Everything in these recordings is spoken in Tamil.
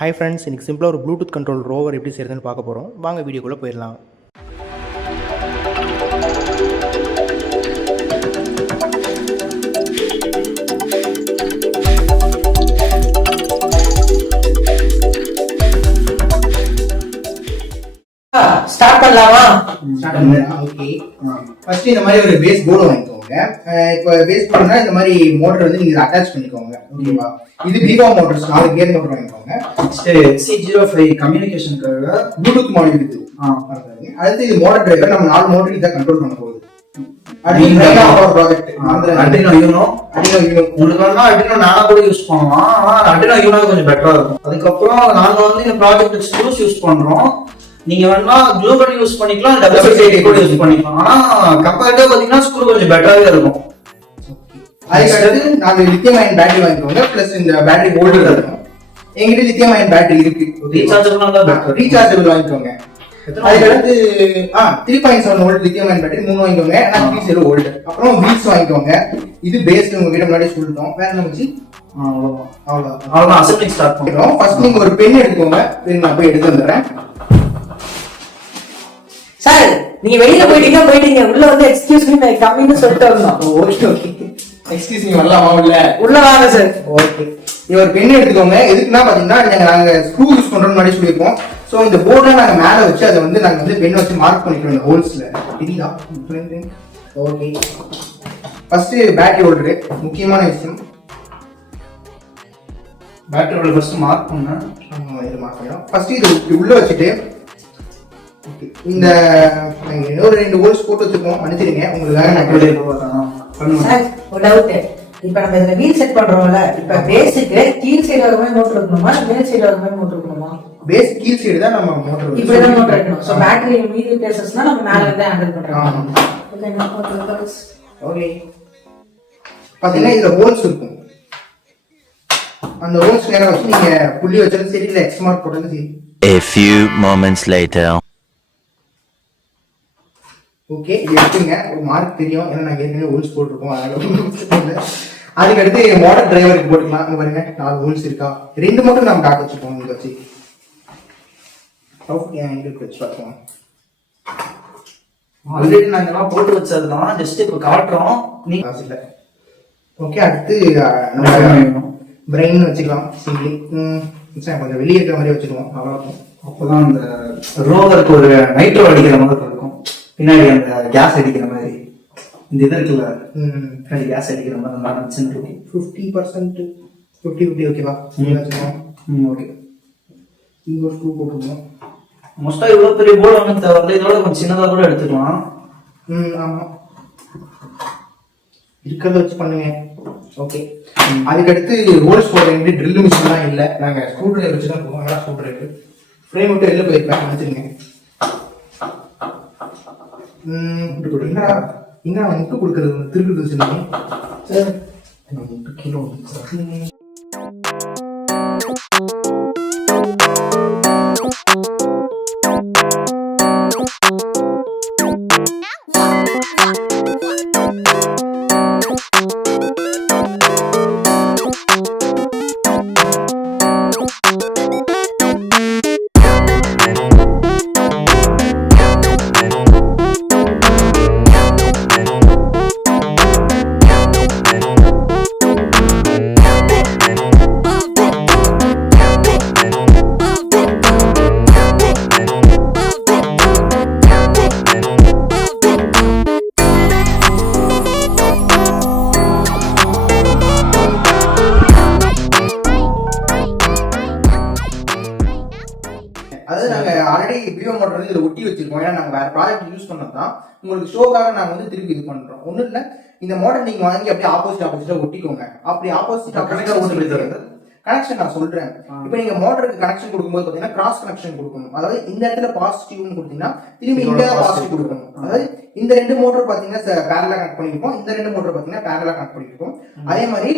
ஹாய் ஃப்ரெண்ட்ஸ், இன்றைக்கி சிம்பிளாக ஒரு ப்ளூடூத் கண்ட்ரோல் ரோவர் எப்படி செய்கிறதுன்னு பார்க்க போகிறோம். வாங்க வீடியோக்குள்ளே போயிடலாம். ஸ்டார்ட் பண்ணலாமா? ஓகே, ஃபர்ஸ்ட் இந்த மாதிரி ஒரு பேஸ் போர்டு வாங்கிக்கோங்க. இப்போ பேஸ் போர்டுனா இந்த மாதிரி மோட்டர் வந்து நீங்க அட்டாச் பண்ணிக்கோங்க. ஓகேவா? இது விவோ மோட்டர்ஸ் 4 கியர் மோட்டர் வாங்கிக்கோங்க. C05 கம்யூனிகேஷனுக்காக ப்ளூடூத் மாடியூல் இது. அடுத்து இது மோட்டர் டிரைவர். நம்ம 4 மோட்டர் இத கண்ட்ரோல் பண்ண போகுது. Arduino Uno உங்களுக்கு வந்து Arduino Nano கூட யூஸ் பண்ணலாம். ஆனா Arduino Uno கொஞ்சம் பெட்டரா இருக்கும். அதுக்கப்புறம் நாங்க வந்து இந்த ப்ராஜெக்ட் ஸ்க்ரூஸ் யூஸ் பண்றோம். நீங்க வேணா க்ளூ கன் யூஸ் பண்ணிக்கலாம், WD கூட யூஸ் பண்ணிக்கலாம். ஆனா கம்பேரிட்டிவா பாத்தீங்கன்னா ஸ்க்ரூ கொஞ்சம் பெட்டராவே இருக்கும். அதுக்கு நாங்க லித்தியம் அயன் பேட்டரி வாங்கிக்கோங்க. பிளஸ் இந்த பேட்டரி ஹோல்டர் இருக்கும். எங்கிட்ட லித்தியம் அயன் பேட்டரி இருக்கு. ரீசார்ஜபிள் வாங்கிக்கோங்க. அதுக்கடுத்து 3.7 வோல்ட் லித்தியம் அயன் பேட்டரி 3 வாங்கிக்கோங்க. 3 வோல்ட். அப்புறம் வீல்ஸ் வாங்கிக்கோங்க. இது பேஸ் உங்ககிட்ட முன்னாடி சொல்லிட்டோம். வேற என்ன வச்சு அவ்வளவுதான் அசெம்பிளிங் ஸ்டார்ட் பண்றோம். ஃபர்ஸ்ட் நீங்க ஒரு பென் எடுத்துக்கோங்க. பென் நான் போய் எடுத்து வந்துடுறேன். சார், நீங்க வெளியில போயிட்டீங்க உள்ள வந்து எக்ஸ்கியூஸ் மீ மை கம்மின்னு சொல்லிட்டு வந்தோம். ஓகே எக்ஸ்கியூஸ் மீ வரலாமா? உள்ள வாங்க சார். ஓகே, நீ ஒரு பென் எடுத்துக்கோங்க. எதுக்குன்னா பாத்தீங்கன்னா நாங்க ஸ்க்ரூ யூஸ் பண்றோம்னு முன்னாடி சொல்லியிருக்கோம். சோ இந்த போர்டை நாங்க மேல வச்சு அதை வந்து நாங்க வந்து பென் வச்சு மார்க் பண்ணிக்கிறோம் இந்த ஹோல்ஸ்ல. இதுதா ஓகே. ஃபர்ஸ்ட் பேட்டரி ஹோல்டர் முக்கியமான விஷயம். பேட்டரி ஹோல்டர் ஃபர்ஸ்ட் மார்க் பண்ணா இது மார்க் பண்ணோம். ஃபர்ஸ்ட் இது உள்ள வச்சுட்டு இந்த இன்னொரு 2 ஹோல்ஸ் போட்டு வச்சிருக்கோம். மன்னிச்சிடுங்க, உங்களுக்காக நான் பண்ணுவேன். சார், ஒரு டவுட். இப்ப நம்ம இதுல வீல் செட் பண்றோம்ல, இப்ப பேசிக்கு கீழ் சைடு வரவே மோட்டர் இருக்கணுமா, மேல் சைடு வரவே மோட்டர் இருக்கணுமா? பேஸ் கீழ் சைடு தான் நம்ம மோட்டர் இப்படி தான் மோட்டர் இருக்கணும். சோ பேட்டரி மீதி பிளேசஸ்னா நம்ம மேல இருந்து ஹேண்டில் பண்றோம். ஓகே, பாத்தீங்கன்னா இதுல ஹோல்ஸ் இருக்கும். அந்த ஹோல்ஸ் நேரா வச்சு நீங்க புள்ளி வச்சாலும் சரி, இல்ல எக்ஸ் மார்க் போட்டாலும் சரி. A few moments later. Okay, இது எடுத்துங்க. ஒரு மார்க் தெரியும், ஏன்னா நாங்கள் ஏற்கனவே ஹோல்ஸ் போட்டிருக்கோம். அதனால அதுக்கு அடுத்து மோட்டர் டிரைவருக்கு போட்டுக்கலாம். இங்க பாருங்க 4 ஹோல்ஸ் இருக்கா. 2 மட்டும் நம்ம காட்ட வச்சுருக்கோம். இங்க வச்சு வச்சு பார்ப்போம். ஆல்ரெடி நாங்க எல்லாம் போட்டு வச்சதுதான், ஜஸ்ட் இப்ப காட்டுறோம். இல்ல ஓகே, அடுத்து நம்ம பிரெயின் வச்சுக்கலாம். சிம்பிளி கொஞ்சம் வெளியே இருக்கிற மாதிரி வச்சுக்குவோம். அவ்வளோ அப்பதான் அந்த ரோவருக்கு ஒரு நைட்ரோ அடிக்கிற மாதிரி இருக்கும். பின்னாடி அந்த கேஸ் அடிக்கிற மாதிரி இந்த இது இருக்குல்ல, பின்னாடி கேஸ் அடிக்கிற மாதிரி நான் நினைச்சுட்டு 50% 50 ஓகேவா? ஓகே, இங்க ஒரு ஸ்க்ரூ போட்டுருவோம். மோஸ்டா இவ்வளவு பெரிய போர்டு வாங்க தேவையில்ல, இதோட கொஞ்சம் சின்னதா கூட எடுத்துக்கலாம். ஆமா, இருக்கிறத வச்சு பண்ணுங்க. ஓகே, அதுக்கடுத்து ஹோல்ஸ் போடுற ட்ரில் மிஷின்லாம் இல்லை, நாங்கள் ஸ்க்ரூ டிரைவர் வச்சு தான் போவோம். ஸ்க்ரூ டிரைவர் ஃப்ரேம் மட்டும் வெளில போயிருப்பேன், நினச்சிருங்க. எங்க முட்டு கொடுக்கறது திருப்பி சொன்னீங்க சார். முட்டு கிலோ ஆல்ரெடி விவோ மோட்டர் வந்து இதில் ஒட்டி வச்சிருக்கோம். ஏன்னா நாங்கள் வேற ப்ராடக்ட் யூஸ் பண்ணது தான். உங்களுக்கு ஷோக்காக நாங்கள் வந்து திருப்பி இது பண்றோம். ஒன்றும் இல்லை, இந்த மாடல் நீங்க வாங்கி அப்படியே ஆப்போசிட்டா ஒட்டிக்கோங்க. அப்படி ஆப்போசிட்டா கனெக்ஷன் நான் சொல்றேன். இப்போ நீங்க மோட்டருக்கு கனெக்ஷன் கொடுக்கும்போது பாத்தீங்கன்னா கிராஸ் கனெக்ஷன் கொடுக்கணும். அதாவது இந்த இடத்துல பாசிட்டிவ்னு கொடுத்தீங்கன்னா திரும்பி இங்க பாசிட்டிவ் கொடுக்கணும். அதாவது இந்த 2 மோட்டர் பாத்தீங்கன்னா பேரலா கனெக்ட் பண்ணிருக்கோம், இந்த 2 மோட்டர் பாத்தீங்கன்னா பேரலா கனெக்ட் பண்ணிருக்கோம். அதே மாதிரி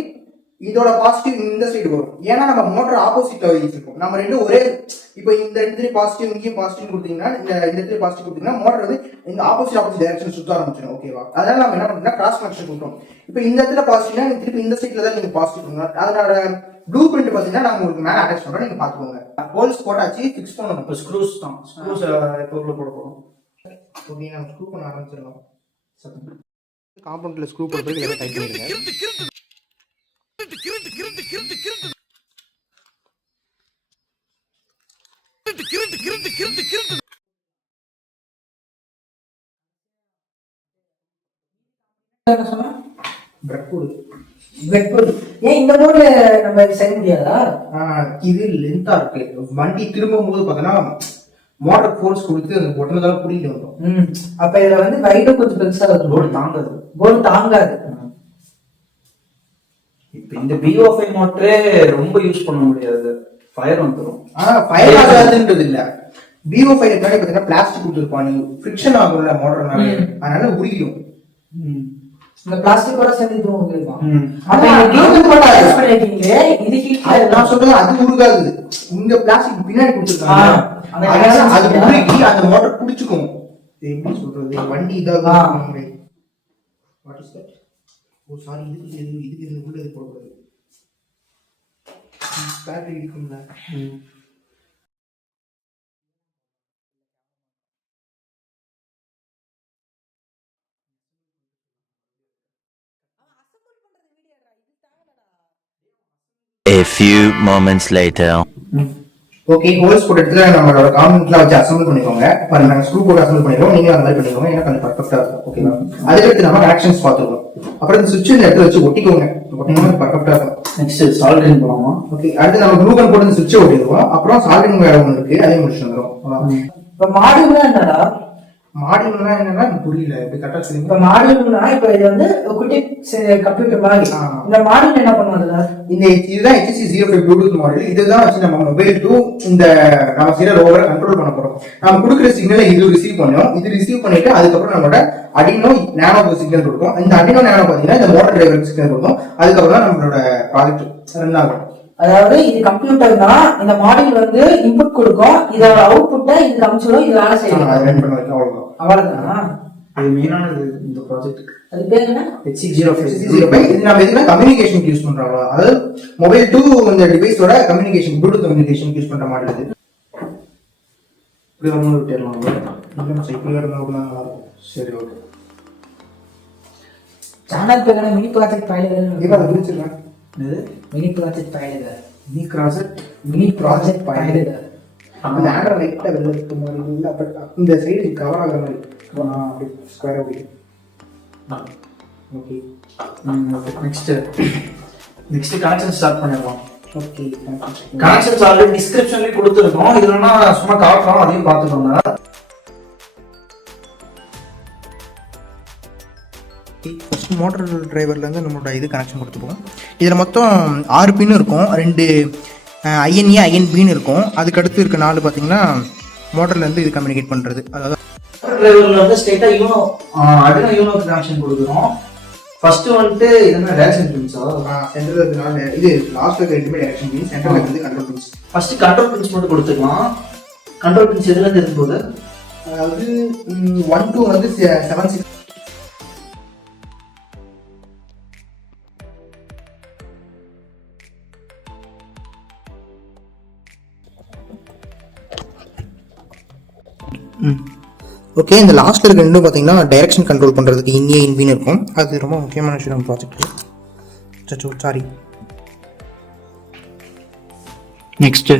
இதோட பாசிட்டிவ் இந்த சைடு வரும். ஏன்னா நம்ம மோட்டர் ஆப்போசிட்டா வச்சிருக்கோம். நம்ம ரெண்டும் ஒரே, இப்போ இந்த இடத்துல பாசிட்டிவ் இங்கேயும் பாசிட்டிவ் கொடுத்தீங்கன்னா, இந்த இடத்துல பாசிட்டிவ் கொடுத்தீங்கன்னா மோட்டர் வந்து இந்த ஆப்போசிட் டைரக்ஷன் சுத்த ஆரம்பிச்சிடும். ஓகேவா? அதனால நம்ம என்ன பண்றோம்னா கிராஸ் கனெக்ஷன் கொடுக்குறோம். இப்போ இந்த இடத்துல பாசிட்டிவ்னா திருப்பி இந்த சைட்ல தான் நீங்க பாசிட்டிவ் கொடுக்கணும். அதனால ப்ளூ பிரிண்ட் பார்த்தீங்கன்னா நான் உங்களுக்கு மேலே அட்டாச் பண்ணுறோம், நீங்கள் பார்த்துக்கோங்க. ஹோல்ஸ் போட்டாச்சு, ஃபிக்ஸ் பண்ணணும். இப்போ ஸ்க்ரூஸ் தான், ஸ்க்ரூஸ் இப்போ உள்ள போட போகிறோம். ஓகே, நம்ம ஸ்க்ரூ பண்ண ஆரம்பிச்சிடலாம். காம்பவுண்டில் ஸ்க்ரூ பண்ணுறதுக்கு எல்லாம் டைட் பண்ணிடுங்க. என்ன சொன்னா பிரெட் போடு. ஏன் இந்த போர்டுல நம்ம இது செய்ய முடியாதா? இது லென்த்தா இருக்கு. வண்டி திரும்பும் போது பார்த்தோன்னா மோட்டர் ஃபோர்ஸ் கொடுத்து அந்த ஒட்டுனதால புடிக்கிட்டு வந்தோம். அப்ப இதுல வந்து வைடும் கொஞ்சம் பெருசா இருக்கும். போர்டு தாங்காது. போர்டு தாங்காது. இப்போ இந்த BO5 மோட்டரே ரொம்ப யூஸ் பண்ண முடியாது, ஃபயர் வந்துடும். ஃபயர் ஆகாதுன்றது இல்ல. BO5 பின்னாடி பார்த்தீங்கன்னா பிளாஸ்டிக் கொடுத்துருப்பான், நீ ஃபிரிக்ஷன் ஆகும்ல மோட்டர்னால, அதனால உருகிடும். இந்த பிளாஸ்டிக்கோட சேர்ந்து இதுவும் உருகிடும். ஆனா இது ஹீட் நான் சொல்றது அது உருகாது. இங்க பிளாஸ்டிக் பின்னாடி கொடுத்துருக்காங்க, அது உருகி அந்த மோட்டர் பிடிச்சுக்கும். எப்படி சொல்றது, வண்டி இதாகும். What is that? Oh sorry, இதுக்கு உள்ள இது போடக்கூடாது. பேட்டரி இருக்கும்ல. A few moments later. Okay, holes போட்ட இடத்துல நம்மளோட காம்பவுண்ட்லாம் வச்சு அசம்பிள் பண்ணிக்கோங்க. பாருங்க, நாங்கள் ஸ்க்ரூ போட்டு அசம்பிள் பண்ணிடுவோம், நீங்களும் அந்த மாதிரி பண்ணிக்கோங்க. ஏன்னா கொஞ்சம் பர்ஃபெக்டா இருக்கும். ஓகேவா? அதுக்கடுத்து நம்ம கனெக்ஷன்ஸ் பார்த்துக்கோம். அப்புறம் இந்த சுவிட்ச் இந்த இடத்துல வச்சு ஒட்டிக்கோங்க. ஒட்டினோம்னா பர்ஃபெக்டா இருக்கும். நெக்ஸ்ட் சால்டரிங் போலாமா? ஓகே, அடுத்து நம்ம க்ளூ கன் போட்டு இந்த சுவிட்சை ஒட்டிடுவோம். அப்புறம் சால்டரிங் வேற ஒன்று இருக்கு, அதையும் முடிச்சு வந்துடும். இப்ப மாடியூல்னா என்னடா? மாடியூல்னா என்னன்னா புரியல, எப்படி கரெக்டா சொல்லுங்க. இப்ப மாடியூல்னா இப்ப இது வந்து குட்டி கம்ப்யூட்டர் மாதிரி. இந்த மாடியூல் என்ன பண்ணுவாங்க? இதுதான் HC 05 ப்ளூடூத் மாடல். இதுதான் வச்சு நம்ம மொபைல் டு இந்த நம்ம செய்யற ரோவரை கண்ட்ரோல் பண்ண போறோம். நம்ம கொடுக்குற சிக்னலை இது ரிசீவ் பண்ணும். இது ரிசீவ் பண்ணிட்டு அதுக்கப்புறம் நம்மளோட அடினோ நானோ சிக்னல் கொடுக்கும். இந்த அடினோ நானோ பாத்தீங்கன்னா இந்த மோட்டர் டிரைவருக்கு சிக்னல் கொடுக்கும். அதுக்கப்புறம் தான் நம்மளோட ப்ராஜெக்ட் ரன் ஆகும். அதாவது இது கம்ப்யூட்டர் தான், இந்த மாடியூல் வந்து இன்புட் கொடுக்கும், இதோட அவுட்புட்டை இது காமிச்சிடும், இது வேலை செய்யும். அவ்வளவுதான். இது மெயினானது இந்த ப்ராஜெக்ட். அது பேர் என்ன? HC 05. இது நம்ம எதுனா கம்யூனிகேஷன் யூஸ் பண்றோம். அதாவது மொபைல் டு இந்த டிவைஸோட கம்யூனிகேஷன், ப்ளூடூத் கம்யூனிகேஷன் யூஸ் பண்ற மாடல் இது. இப்படி ஒன்று விட்டுடலாம். இப்படி வரணும். சரி, ஓகே. சேனல் பேர் மினி ப்ராஜெக்ட் ஃபைலுகள். இப்போ அதை பிரிச்சிருக்கேன். மினி ப்ராஜெக்ட் ஃபைலுகள். மினி ப்ராஜெக்ட் ஃபைலுகள். அந்த ஆண்ட்ராய்டு லைட்டா வெளில இருக்க மாதிரி இல்லை, பட் இந்த சைடு கவர் ஆகிற மாதிரி அப்படி ஸ்கொயர் அப்படி. ஓகே, நெக்ஸ்ட் கனெக்ஷன் ஸ்டார்ட் பண்ணிடலாம். ஓகே, கனெக்ஷன்ஸ் ஆல்ரெடி டிஸ்கிரிப்ஷன்லயே கொடுத்துருக்கோம், இதுலன்னா சும்மா காட்டுறோம், அதையும் பார்த்துக்கோங்க. ஃபர்ஸ்ட் மோட்டர் டிரைவர்லேருந்து நம்மளோட இது கனெக்ஷன் கொடுத்துருவோம். இதில் மொத்தம் 6 பின் இருக்கும். 2 INA INBன்னு இருக்கும். அதுக்கடுத்து இருக்க 4 பார்த்தீங்கன்னா மோட்டர்லேருந்து இது கம்யூனிகேட் பண்ணுறது. அதாவது மோட்டர் டிரைவர்ல வந்து ஸ்ட்ரெயிட்டா அடினோ யூனோக்கு கனெக்ஷன் கொடுக்குறோம். ஃபர்ஸ்ட் வந்துட்டு என்ன டைரக்ஷன் பின்ஸா? சென்டர்ல இருக்கனால இது லாஸ்ட்ல இருக்க ரெண்டுமே டைரக்ஷன் பின்ஸ், சென்டர்ல இருக்கிறது control pins. First control pins மட்டும் கொடுத்துக்கலாம். கண்ட்ரோல் பின்ஸ் எதுல இருந்து இருக்கும்போது, அதாவது 1 2 வந்து 7 6. ஓகே, இந்த லாஸ்ட்ல இருக்க ரெண்டும் பார்த்தீங்கன்னா டைரக்ஷன் கண்ட்ரோல் பண்ணுறதுக்கு இன்ஏ இன்பின்னு இருக்கும். அது ரொம்ப முக்கியமான விஷயம் நம்ம ப்ராஜெக்ட். சாரி, நெக்ஸ்ட்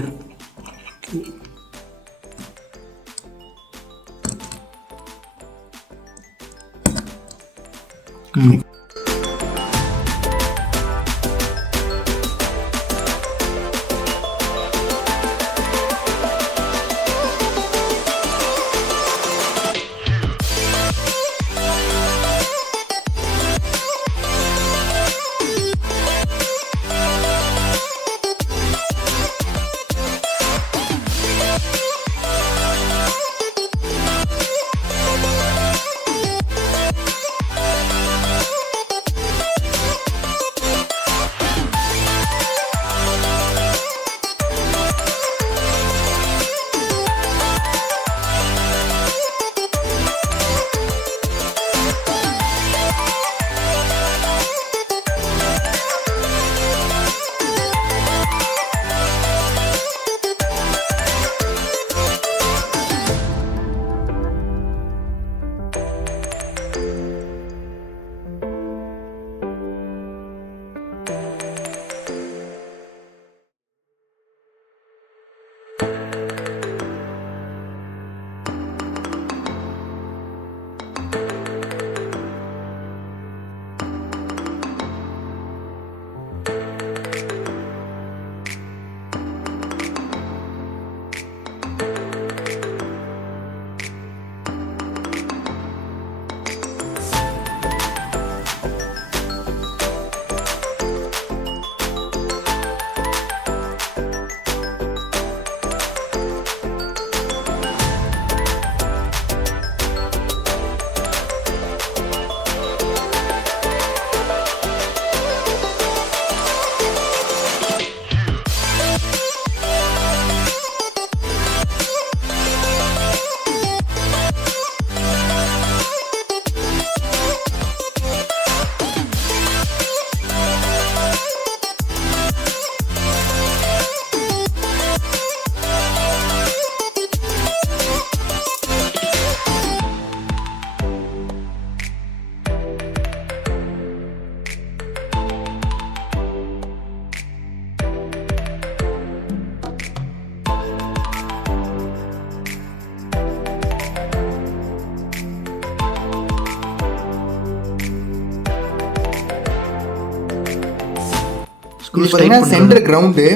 இது பார்த்தீங்கன்னா சென்டர் கிரவுண்டு.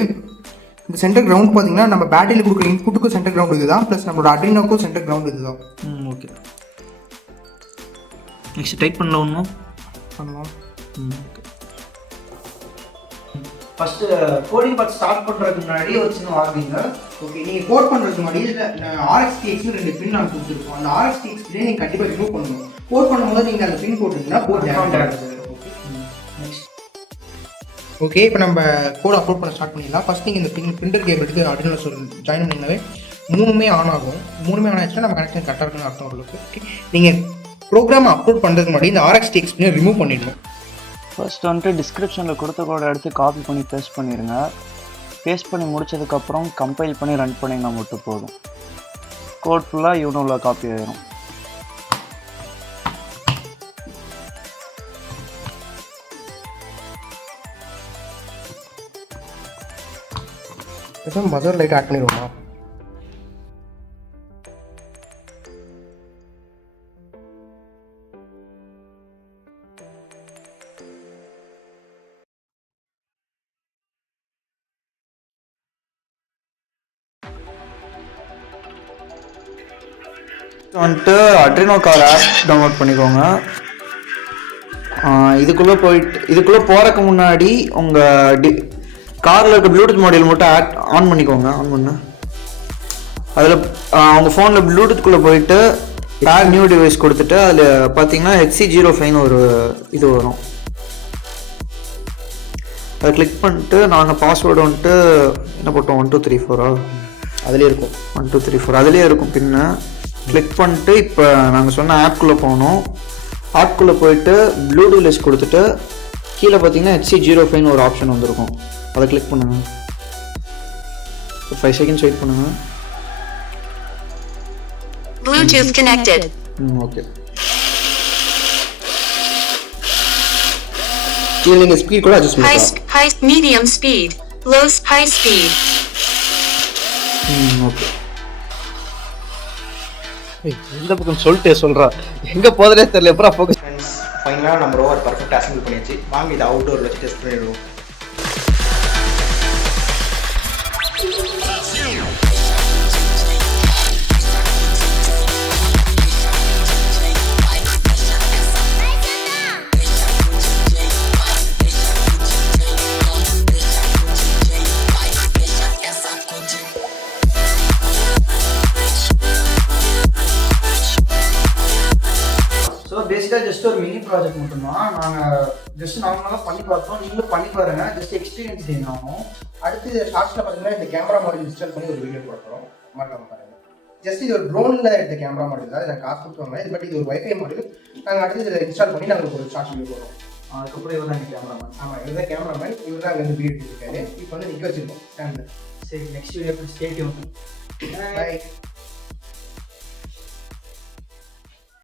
இந்த சென்டர் கிரவுண்ட் பார்த்தீங்கன்னா நம்ம பேட்டரியில் கொடுக்குற இன்புட்டுக்கும் சென்டர் கிரவுண்ட் இதுதான், ப்ளஸ் நம்மளோட அட்ரினோக்கும் சென்டர் கிரவுண்ட் இதுதான். ஓகே. நெக்ஸ்ட் டைட் பண்ணலாம் ஒன்றும் பண்ணலாம். Okay. First coding part start பண்ணுறதுக்கு முன்னாடி ஒரு சின்ன வார்னிங்க. ஓகே, நீங்கள் கோட் பண்ணுறதுக்கு முன்னாடி இதில் RxTX 2 பின் நாங்கள் கொடுத்துருக்கோம். அந்த RxTX பின்னே நீங்கள் கண்டிப்பாக ரிமூவ் பண்ணணும். கோட் பண்ணும்போது நீங்கள் அந்த பின் போட்டிங்கன்னா போட்டு. ஓகே, இப்போ நம்ம கோட் அப்லோட் பண்ண ஸ்டார்ட் பண்ணிடலாம். ஃபர்ஸ்ட் நீங்கள் இந்த பிரிண்டர் கேபிள் எடுத்து அட்ரினோ ஜாயின் பண்ணிங்கனாவே மூணுமே ஆன் ஆகும். மூணுமே ஆன் ஆச்சுன்னா நம்ம கனெக்ஷன் கரெக்டாக இருக்குன்னு அர்த்தம் உங்களுக்கு. ஓகே, நீங்கள் ப்ரோக்ராம் அப்லோட் பண்ணுறதுக்கு முன்னாடி இந்த RxTX பின்னை ரிமூவ் பண்ணிடணும். ஃபர்ஸ்ட் வந்துட்டு டிஸ்கிரிப்ஷனில் கொடுத்த கோடை எடுத்து காப்பி பண்ணி பேஸ்ட் பண்ணிடுங்க. பேஸ்ட் பண்ணி முடிச்சதுக்கப்புறம் கம்பைல் பண்ணி ரன் பண்ணிங்கன்னா மட்டும் போதும். கோட் ஃபுல்லாக யூனோவில் காப்பி ஆயிரும். பஜர் லைட் ஆட் பண்ணிடுவோமா? வந்துட்டு அட்ரினோ கார் ஆப் டவுன்லோட் பண்ணிக்கோங்க. இதுக்குள்ளே போகிறதுக்கு முன்னாடி உங்கள் காரில் இருக்க ப்ளூடூத் மாடியூல் மட்டும் ஆன் பண்ணிக்கோங்க. ஆன் பண்ண அதில் உங்கள் ஃபோனில் ப்ளூடூத்குள்ளே போயிட்டு ஆட் நியூ டிவைஸ் கொடுத்துட்டு அதில் பார்த்தீங்கன்னா HC05 ஒரு இது வரும். அதை கிளிக் பண்ணிட்டு நாங்கள் பாஸ்வேர்டு வந்துட்டு என்ன போட்டோம் 1234 அதுலேயே இருக்கும். 1234 அதுலேயே இருக்கும். பின்ன கிளிக் பண்ணிட்டு இப்போ நாங்கள் சொன்ன ஆப்குள்ளே போகணும். ஆப்குள்ளே போயிட்டு ப்ளூடூத் லிஸ்ட் கொடுத்துட்டு கீழே பார்த்தீங்கன்னா HC05 ஒரு ஆப்ஷன் வந்துருக்கும். அதை கிளிக் பண்ணுங்கள். 5 செகண்ட்ஸ் வெயிட் பண்ணுங்கள். Bluetooth connected. ஓகே. கீழே நீங்கள் ஸ்பீட் கூட அட்ஜஸ்ட் பண்ணிக்கலாம். High, medium speed, low, high speed. Okay. இந்த பக்கம் சொல்லிட்டே சொல்கிறா எங்கே போதே தெரியல. எப்போ ஃபோக்கஸ் ஃபைனலாக நம்ம ரோவர் பர்ஃபெக்டாக அசம்பிள் பண்ணியாச்சு. வாங்க இதை அவுட்டோர் வச்சு டெஸ்ட் பண்ணிடுவோம். பேசிக்காக ஜஸ்ட் ஒரு மினி ப்ராஜெக்ட் மட்டும்தான். நாங்கள் ஜஸ்ட் நார்மலாக பண்ணி பார்த்தோம். நீங்களும் பண்ணி பாருங்க. ஜஸ்ட் எக்ஸ்பீரியன்ஸ் கெயின் ஆகும். அடுத்து ஷார்ட்ஸில் பார்த்தீங்கன்னா இந்த கேமரா மாடல் இன்ஸ்டால் பண்ணி ஒரு வீடியோ போடுறோம். மறக்காம பாருங்க. ஜஸ்ட் இது ஒரு ட்ரோனில் எடுத்த கேமரா மாடல் தான். இதை காசு கொடுத்துவாங்க. இது பட் இது ஒரு வைஃபை மாடல். நாங்கள் அடுத்து இதை இன்ஸ்டால் பண்ணி நாங்கள் ஒரு ஷார்ட் வீடியோ போடுறோம். அதுக்கப்புறம் இவர் தான் எங்கள் கேமராமேன். ஆமாம், இவர் தான் கேமராமேன். இவர் தான் அங்கே வந்து வீடியோ எடுத்துருக்காரு. இப்போ வந்து நிற்க வச்சிருக்கோம் ஸ்டாண்டில். சரி, next video stay tune. By.